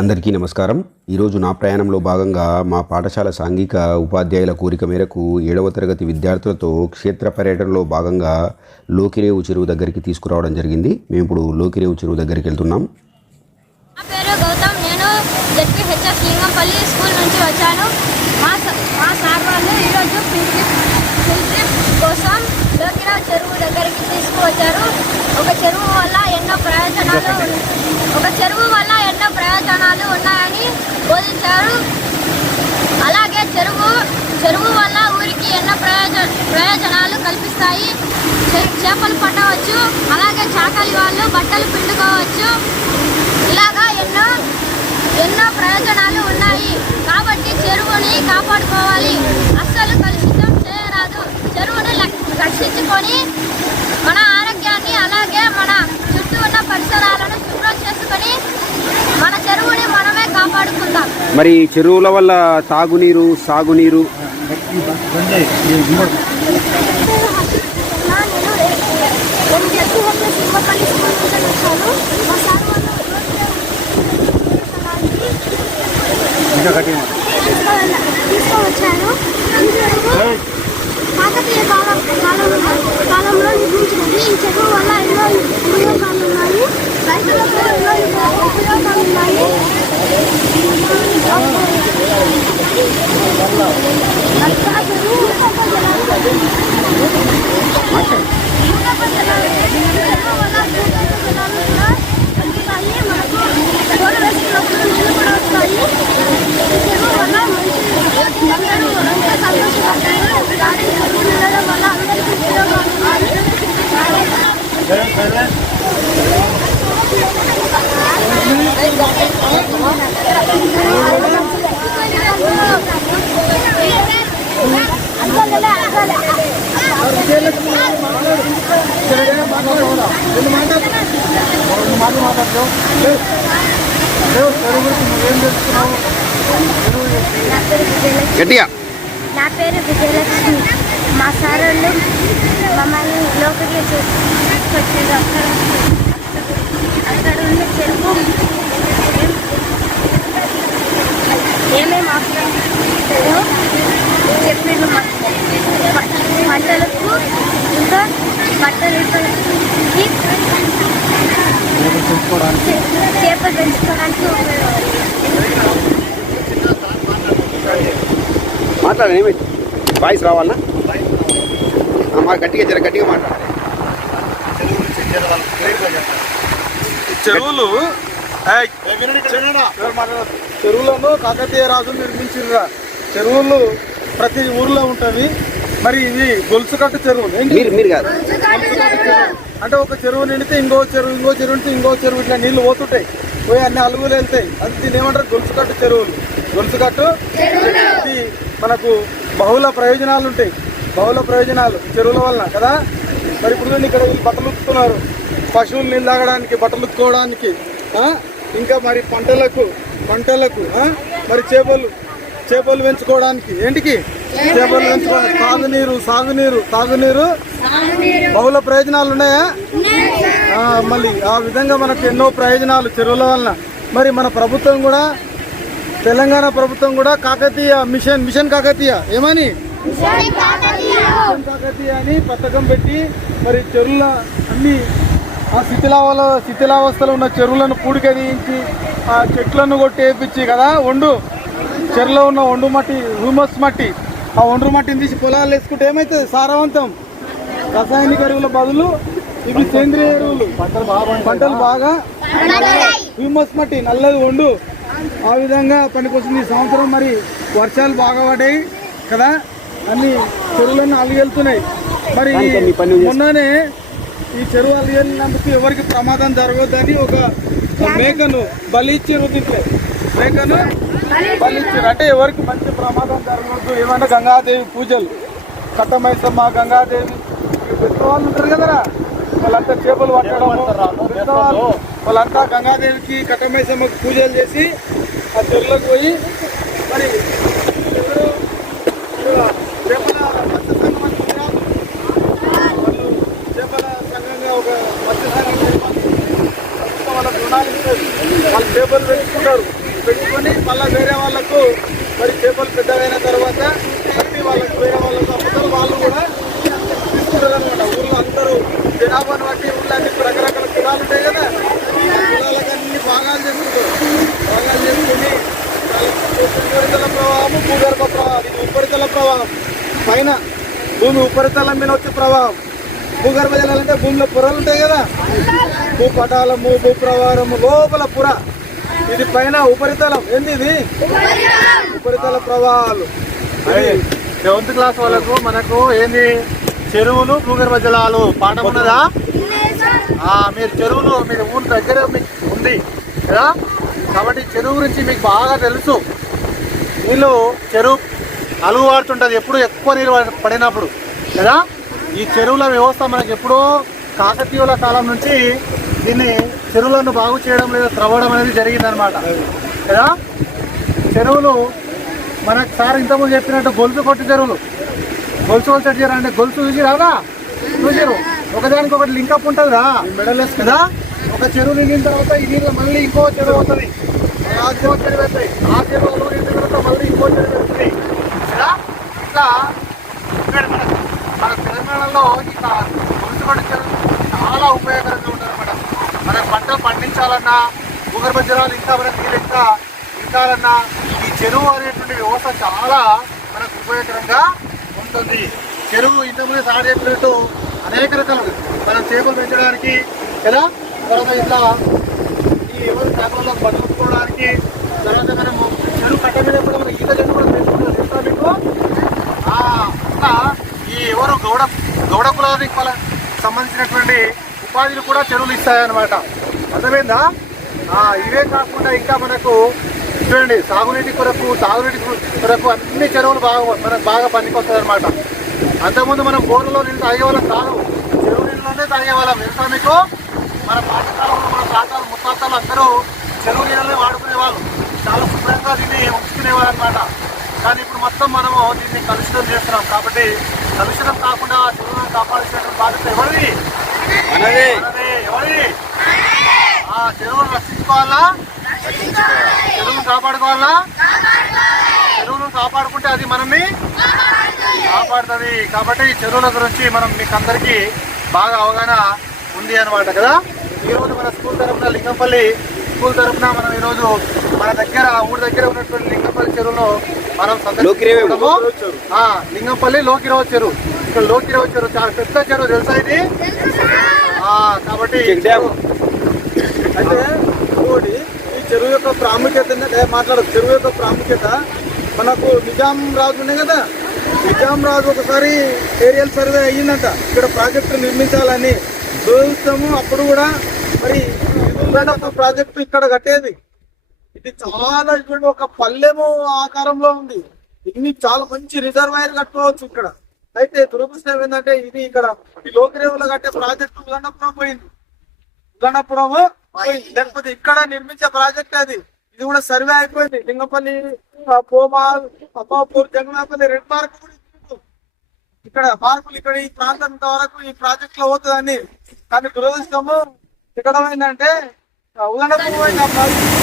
అందరికీ నమస్కారం. ఈరోజు నా ప్రయాణంలో భాగంగా మా పాఠశాల సాంఘిక ఉపాధ్యాయుల కోరిక మేరకు 7వ తరగతి విద్యార్థులతో క్షేత్ర పర్యటనలో భాగంగా లోకిరేవు చెరువు దగ్గరికి తీసుకురావడం జరిగింది. మేము ఇప్పుడు లోకిరేవు చెరువు దగ్గరికి వెళ్తున్నాం. నా పేరు గౌతమ్. నేను జెడ్పీహెచ్ఎస్ లింగంపల్లి స్కూల్ నుంచి వచ్చాను. మా సార్ వాళ్ళు ఈరోజు ఫీల్డ్ ట్రిప్ కోసం లోకిరేవు చెరువు దగ్గరికి తీసుకువచ్చారు. ఒక చెరువు వల్ల ఎన్నో ప్రయోజనాలు ఉన్నాయని బోధించారు. అలాగే చెరువు వల్ల ఊరికి ఎన్నో ప్రయోజనాలు కల్పిస్తాయి. చేపలు పట్టవచ్చు, అలాగే చాకలి వాళ్ళు బట్టలు పిండుకోవచ్చు. ఇలాగా ఎన్నో ప్రయోజనాలు ఉన్నాయి. కాబట్టి చెరువుని కాపాడుకోవాలి, అస్సలు కలుషితం చేయరాదు. చెరువుని రక్షించుకొని మన ఆరోగ్యాన్ని అలాగే మన చుట్టూ ఉన్న పరిసరాలను శుభ్రం చేసుకొని మన చెరువుని మనమే కాపాడుకుందాం. మరి చెరువుల వల్ల తాగునీరు, సాగునీరు తీసుకువచ్చాను. కాకతీయ కాలంలో నిర్మించినది. ఈ చెరువు వల్ల ఎన్నో ఉపయోగాలు ఉన్నాయి. రైతులకు ఎన్నో ఉపయోగాలు ఉన్నాయి. నా పేరు విజయలక్ష్మి. మా సారోళ్ళు మమ్మల్ని లోపలికి తీసుకొచ్చారు. అక్కడ ఉన్న చెరువు ఏమేమి అవసరం చెప్పిండు. పంటలకు ఇంకా బట్టలు చేపలు పెంచుకోవడానికి మాట్లాడండి. వాయిస్ రావాలన్నా మాకు గట్టిగా మాట్లాడాలి. చెరువులను కాకతీయ రాజులు నిర్మించిర్రా. చెరువులు ప్రతి ఊర్లో ఉంటవి. మరి ఇవి గొలుసుకట్టు చెరువులు. మీరు కాదు, అంటే ఒక చెరువు నిండితే ఇంకో చెరువు నిండితే ఇంకో చెరువు ఇట్లా నీళ్లు పోతుంటాయి. పోయి అన్ని అలుగులు వెళ్తాయి. అది దీన్ని ఏమంటారు? గొలుసుకట్టు చెరువులు. గొలుసుకట్టు మనకు బహుళ ప్రయోజనాలు ఉంటాయి. బహుళ ప్రయోజనాలు చెరువుల వలన కదా. మరి ఇప్పుడు ఇక్కడ వీళ్ళు బట్టలు ఉత్తుకున్నారు. పశువులు నీళ్ళు తాగడానికి, బట్టలు ఉత్తుకోవడానికి, ఇంకా మరి పంటలకు మరి చేపలు పెంచుకోవడానికి. ఏంటికి? చేపలు పెంచుకోవడానికి. తాగునీరు బహుళ ప్రయోజనాలు ఉన్నాయా? మళ్ళీ ఆ విధంగా మనకు ఎన్నో ప్రయోజనాలు చెరువుల వలన. మరి మన ప్రభుత్వం కూడా, తెలంగాణ ప్రభుత్వం కూడా కాకతీయ మిషన్ కాకతీయ ఏమని కాకతీయ అని పథకం పెట్టి మరి చెరువుల అన్ని ఆ శిథిలావస్థలో ఉన్న చెరువులను పూడిక తీయించి ఆ చెట్లను కొట్టేపించి కదా చెరువులో ఉన్న ఒండు మట్టి, హ్యూమస్ మట్టి, ఆ ఒండ్రు మట్టిని తీసి పొలాలు వేసుకుంటే ఏమవుతుంది? సారవంతం. రసాయనిక ఎరువుల బదులు ఇవి సేంద్రియ ఎరువులు. పంటలు బాగా హ్యూమస్ మట్టి, నల్లది ఒండు, ఆ విధంగా పనికొస్తుంది. ఈ సంవత్సరం మరి వర్షాలు బాగా పడ్డాయి కదా. అన్ని చెరువులన్నీ అలిగెళ్తున్నాయి. మరి మొన్ననే ఈ చెరువు అలిగెళ్ళినందుకు ఎవరికి ప్రమాదం జరగొద్దని ఒక మేకను బలి ఇచ్చారు. దీంట్లో మేకను బలి ఇచ్చారు. అంటే ఎవరికి మంచి ప్రమాదం జరగవద్దు. ఏమంటే గంగాదేవి పూజలు, కట్టమైసమ్మ, గంగాదేవి పెద్దవాళ్ళు ఉంటారు కదరా, వాళ్ళంతా చేపలు పట్టడం, వాళ్ళంతా గంగాదేవికి, కట్టమైసమ్మకి పూజలు చేసి ఆ చెరువులకు పోయి మరి చేపల సంఘంగా ఒక మత్స్య సంఘం వాళ్ళ రుణాలు ఇస్తారు. వాళ్ళు చేపలు పెంచుకుంటారు. పెట్టుకొని మళ్ళీ వేరే వాళ్ళకు మరి చేపలు పెద్దగైన తర్వాత మళ్ళీ వాళ్ళకు వేరే వాళ్ళకు అమ్ముతారు. వాళ్ళు కూడా తీసుకుంటారు అనమాట. ఊళ్ళో అందరూ జనాభాను బట్టి ఊళ్ళో అన్ని రకరకాల కులాలు ఉంటాయి కదా, కులాలకు అన్ని భాగాలు చేసుకుంటారు. భాగాలు చేసుకుని ఉపరితల ప్రవాహము, భూగర్భ ప్రవాహం. ఇది ఉపరితల ప్రవాహం, పైన భూమి ఉపరితలం మీద వచ్చే ప్రవాహం. భూగర్భ జలాలు అంటే భూమిలో పొరలు ఉంటాయి కదా, భూపటాలము, భూప్రవాహము, లోపల పుర. ఇది పైన ఉపరితలం. ఏంది ఇది? ఉపరితల ప్రవాహాలు. 7th క్లాస్ వాళ్ళకు మనకు ఏంది చెరువులు, భూగర్భ జలాలు పాఠం ఉన్నదా? మీరు చెరువులు మీరు ఊరి దగ్గర మీకు ఉంది కదా, కాబట్టి చెరువు గురించి మీకు బాగా తెలుసు. నీళ్ళు చెరువు అలుగు వాడుతుంటుంది ఎప్పుడు ఎక్కువ నీళ్ళు పడినప్పుడు కదా. ఈ చెరువుల వ్యవస్థ మనకు ఎప్పుడో కాకతీయుల కాలం నుంచి దీన్ని చెరువులను బాగు చేయడం లేదా త్రవ్వడం అనేది జరిగిందనమాట కదా. చెరువులు మనకు సార్ ఇంతకుముందు చెప్పినట్టు గొలుసు కొట్టు చెరువులు, గొలుసు కొట్టు చెరువు అంటే గొలుసు చూసి రాదా, చూసారు ఒకదానికి ఒకటి లింకప్ ఉంటుంది రా మెడలెస్ కదా. ఒక చెరువు నిండిన తర్వాత ఈ నీళ్ళు మళ్ళీ ఇంకో చెరువు అవుతుంది, ఆ చెరువు చెరువు అవుతాయి, ఆ చెరువు నిండిన తర్వాత మళ్ళీ ఇంకో చెరువు అవుతుంది కదా. ఇట్లా మన తెలంగాణలో ఇట్లా గొలుసు కొట్టు చెరువు చాలా ఉపయోగకరంగా ఉంటుంది అనమాట. మన పంటలు పండించాలన్నా, భూగర్భ జలాలు ఇంకా మనకి నీళ్ళు ఇంకా ఇంకాలన్నా ఈ చెరువు అనేటువంటి వ్యవస్థ చాలా మనకు ఉపయోగకరంగా ఉంటుంది. చెరువు ఇంతకుముందు సార్ చెప్పినట్టు అనేక రకాలు మనం చేపలు పెంచడానికి కదా, తర్వాత ఇట్లా ఈ ఎవరు చేపలలో బతుకుకోవడానికి, తర్వాత మనము చెరువు కట్ట మీద కూడా మనం ఈత చెట్టు కూడా పెంచుకుంటాం తెలుసా మీకు. అట్లా ఈ ఎవరు గౌడ కులానికి సంబంధించినటువంటి ఉపాధిని కూడా చెరువులు ఇస్తాయన్నమాట. అర్థమైందా? ఇవే కాకుండా ఇంకా మనకు చూడండి సాగునీటి కొరకు, తాగునీటి కొరకు అన్ని చెరువులు మనకు బాగా పనికొస్తాయి అనమాట. అంతకుముందు మనం బోర్లలో నీళ్ళు తాగేవాళ్ళం కాదు, చెరువు నీళ్ళలోనే తాగేవాళ్ళం తెలుసా మీకు. మన పాఠశాలలో మన తాతలు ముత్తాతలు అందరూ చెరువు నీళ్ళనే వాడుకునేవాళ్ళు, చాలా శుభ్రంగా దీన్ని ఉంచుకునేవాళ్ళు అనమాట. కానీ ఇప్పుడు మొత్తం మనము దీన్ని కలుషితం చేస్తున్నాం. కాబట్టి కలుషితం కాకుండా చెరువులను కాపాడాల్సినటువంటి బాధ్యత ఎవరిది? ఎవరిది? చెరువును రక్షించుకోవాలా, చెరువును కాపాడుకోవాలా. చెరువును కాపాడుకుంటే అది మనల్ని కాపాడుతుంది. కాబట్టి చెరువుల గురించి మనం మీకు అందరికీ బాగా అవగాహన ఉంది అనమాట కదా. ఈరోజు మన స్కూల్ తరఫున లింగంపల్లి స్కూల్ తరఫున మనం ఈరోజు మన దగ్గర ఊరి దగ్గర ఉన్నటువంటి లింగంపల్లి చెరువులో మనం సందర్శించడము. లింగంపల్లి లోకిరావు చెరువు, ఇక్కడ లోకిరావు చెరువు చాలా పెద్ద చెరువు తెలుసా ఇది. కాబట్టి అయితే ఇంకోటి ఈ చెరువు యొక్క ప్రాముఖ్యత మాట్లాడదు. చెరువు యొక్క ప్రాముఖ్యత మనకు నిజాం రాజు ఉన్నాయి కదా, నిజాం రాజు ఒకసారి ఏరియల్ సర్వే అయ్యిందంట ఇక్కడ ప్రాజెక్టు నిర్మించాలని. దురదృష్టము అప్పుడు కూడా మరి ప్రాజెక్టు ఇక్కడ కట్టేది. ఇది చాలా ఇప్పుడు ఒక పల్లెము ఆకారంలో ఉంది. ఇన్ని చాలా మంచి రిజర్వాయర్ కట్టుకోవచ్చు ఇక్కడ. అయితే దురదృష్టం ఏంటంటే ఇది ఇక్కడ ఈ లోకిరేవులో కట్టే ప్రాజెక్టు ఉల్లన్నపురం పోయింది, ఉల్లన్నపురం పోయింది. లేకపోతే ఇక్కడ నిర్మించే ప్రాజెక్ట్ అది. ఇది కూడా సర్వే అయిపోయింది. లింగంపల్లి, పోమాల్, అమ్మాపూర్, జగన్నాపల్లి 2 మార్కులు ఇక్కడ మార్కులు ఇక్కడ ఈ ప్రాంతం వరకు ఈ ప్రాజెక్ట్ లో పోతుందని. కానీ దురదృష్టము ఇక్కడ ఏంటంటే ఉల్లన్నపురం పోయింది ఆ ప్రాజెక్ట్.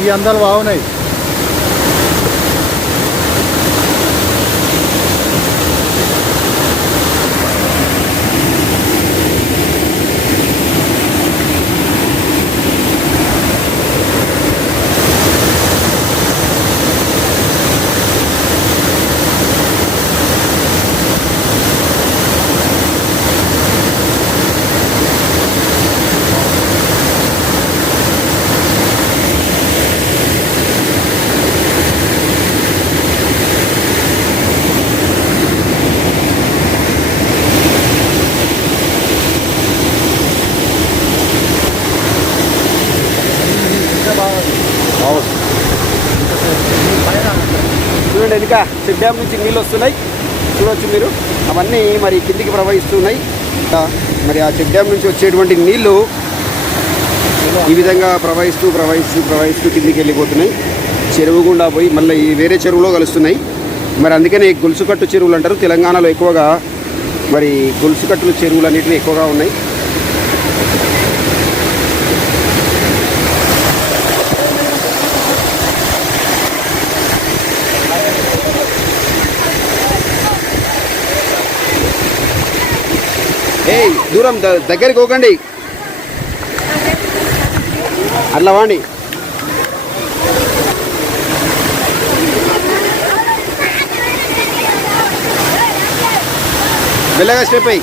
ఈ అందాలు బాగున్నాయి. చూడండి వెనుక చెక్ డ్యామ్ నుంచి నీళ్ళు వస్తున్నాయి, చూడవచ్చు మీరు. అవన్నీ మరి కిందికి ప్రవహిస్తున్నాయి. మరి ఆ చెక్ డ్యామ్ నుంచి వచ్చేటువంటి నీళ్లు ఈ విధంగా ప్రవహిస్తూ కిందికి వెళ్ళిపోతున్నాయి. చెరువు గుండా పోయి మళ్ళీ ఈ వేరే చెరువులో కలుస్తున్నాయి. మరి అందుకనే గొలుసుకట్టు చెరువులు అంటారు. తెలంగాణలో ఎక్కువగా మరి గొలుసుకట్టుల చెరువులు అనేటివి ఎక్కువగా ఉన్నాయి. ఏయ్ దూరం దగ్గరికి పోకండి, అట్లా వాండి. మెల్లగా స్టెప్ అయ్యి.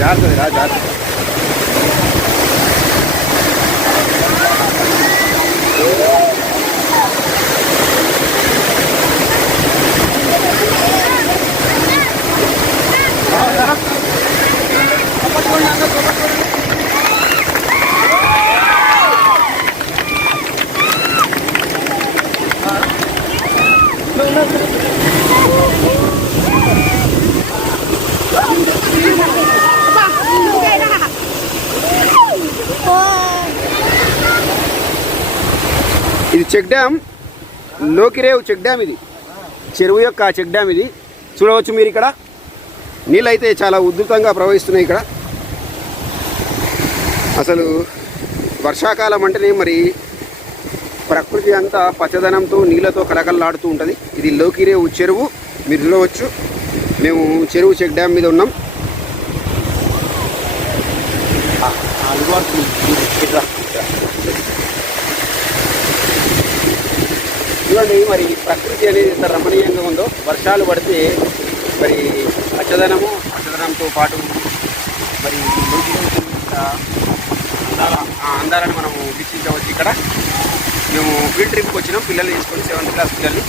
జాగ్రత్త రా, జాగ్రత్త. ఇది చెక్ డ్యామ్, లోకిరేవ్ చెక్ డ్యామ్. ఇది చెరువు యొక్క చెక్ డ్యామ్. ఇది చూడవచ్చు మీరు. ఇక్కడ నీళ్ళు అయితే చాలా ఉధృతంగా ప్రవహిస్తున్నాయి. ఇక్కడ అసలు వర్షాకాలం అంటేనే మరి ప్రకృతి అంతా పచ్చదనంతో నీళ్ళతో కలకలలాడుతూ ఉంటుంది. ఇది లోకిరేవ్ చెరువు, మీరు చూడవచ్చు. మేము చెరువు చెక్ డ్యామ్ మీద ఉన్నాం. చూడండి మరి ప్రకృతి అనేది ఎంత రమణీయంగా ఉందో. వర్షాలు పడితే మరి పచ్చదనంతో పాటు మరి అందాలను మనము వీక్షించవచ్చు. ఇక్కడ మేము ఫీల్డ్ ట్రిప్కి వచ్చినాం, పిల్లలు తీసుకొని 7th క్లాస్ పిల్లల్ని.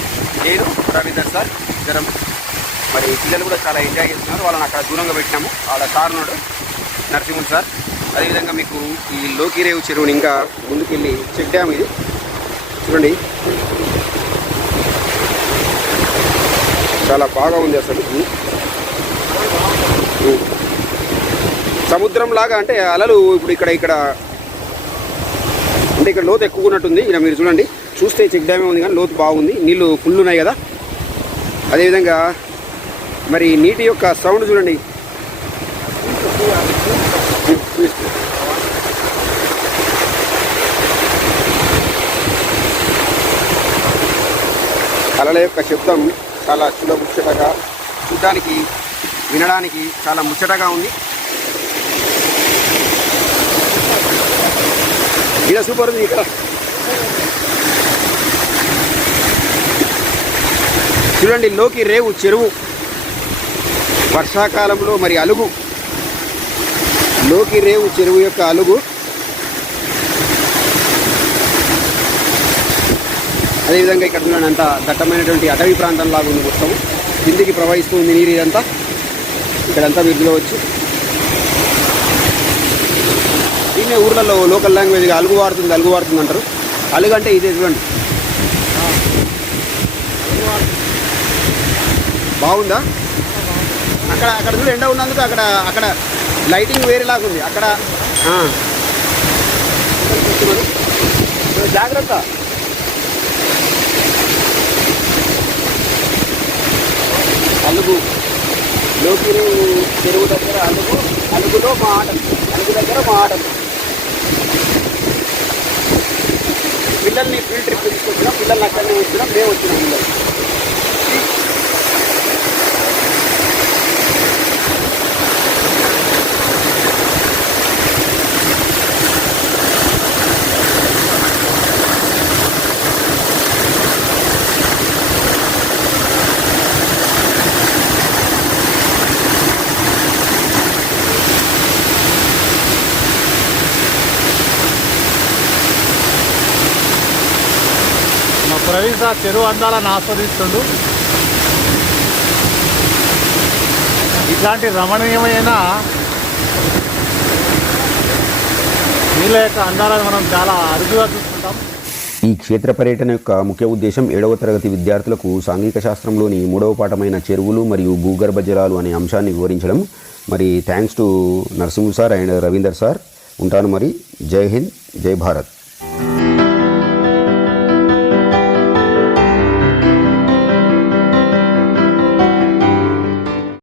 నేను రవీందర్ సార్ ఇద్దరం. మరి పిల్లలు కూడా చాలా ఎంజాయ్ చేస్తున్నారు. వాళ్ళని అక్కడ దూరంగా పెట్టినాము. వాళ్ళ సార్ ఉన్నాడు, నరసింహులు సార్. అదేవిధంగా మీకు ఈ లోకిరేవ్ చెరువుని ఇంకా ముందుకెళ్ళి చెక్ డ్యామ్. ఇది చూడండి, చాలా బాగా ఉంది. అసలు సముద్రం లాగా, అంటే అలలు ఇప్పుడు ఇక్కడ అంటే ఇక్కడ లోతు ఎక్కువ ఉన్నట్టుంది. ఇలా మీరు చూడండి, చూస్తే చెక్ డ్యామే ఉంది కానీ లోతు బాగుంది. నీళ్ళు ఫుల్ ఉన్నాయి కదా. అదేవిధంగా మరి నీటి యొక్క సౌండ్ చూడండి. అలల యొక్క శబ్దం చాలా చూడముచ్చటగా, చూడడానికి వినడానికి చాలా ముచ్చటగా ఉంది. ఇలా సూపర్ ఉంది. ఇక్కడ చూడండి, లోకిరేవ్ చెరువు. వర్షాకాలంలో మరి అలుగు, లోకిరేవ్ చెరువు యొక్క అలుగు. అదేవిధంగా ఇక్కడ చూడండి, అంత దట్టమైనటువంటి అటవీ ప్రాంతం లాగా ఉంది. మొత్తం కిందికి ప్రవహిస్తుంది నీరు. ఇదంతా ఇక్కడంతా మీరు చూడవచ్చు. దీన్నే ఊర్లలో లోకల్ లాంగ్వేజ్గా అలుగు వాడుతుంది అంటారు. అలుగు అంటే ఇదే. చూడండి, బాగుందా? అక్కడ చూడు, ఎండ ఉన్నందుకు అక్కడ లైటింగ్ వేరేలాగా ఉంది. అక్కడ జాగ్రత్త. అలుగు, లోకిరేవ్ చెరువు దగ్గర అలుగులో మా ఆటలు, అలుగు దగ్గర మా ఆటలు. పిల్లల్ని ఫీల్డ్ ట్రిప్ తీసుకొచ్చినాం, పిల్లల్ని అక్కడనే వచ్చినాం, మేము వచ్చినాం పిల్లలు. ప్రవీణ్ సార్ చెరువు అందాలను ఆస్వాదిస్తుండు. ఇట్లాంటి రమణీయమైన నీళ్ళ యొక్క అందాలను మనం చాలా అరుదుగా చూస్తుంటాం. ఈ క్షేత్ర పర్యటన యొక్క ముఖ్య ఉద్దేశం 7వ తరగతి విద్యార్థులకు సాంఘిక శాస్త్రంలోని 3వ పాఠమైన చెరువులు మరియు భూగర్భ జలాలు అనే అంశాన్ని వివరించడం. మరి thanks to Narasimha sir and Ravinder sir ఉంటాను మరి. జై హింద్, జై భారత్.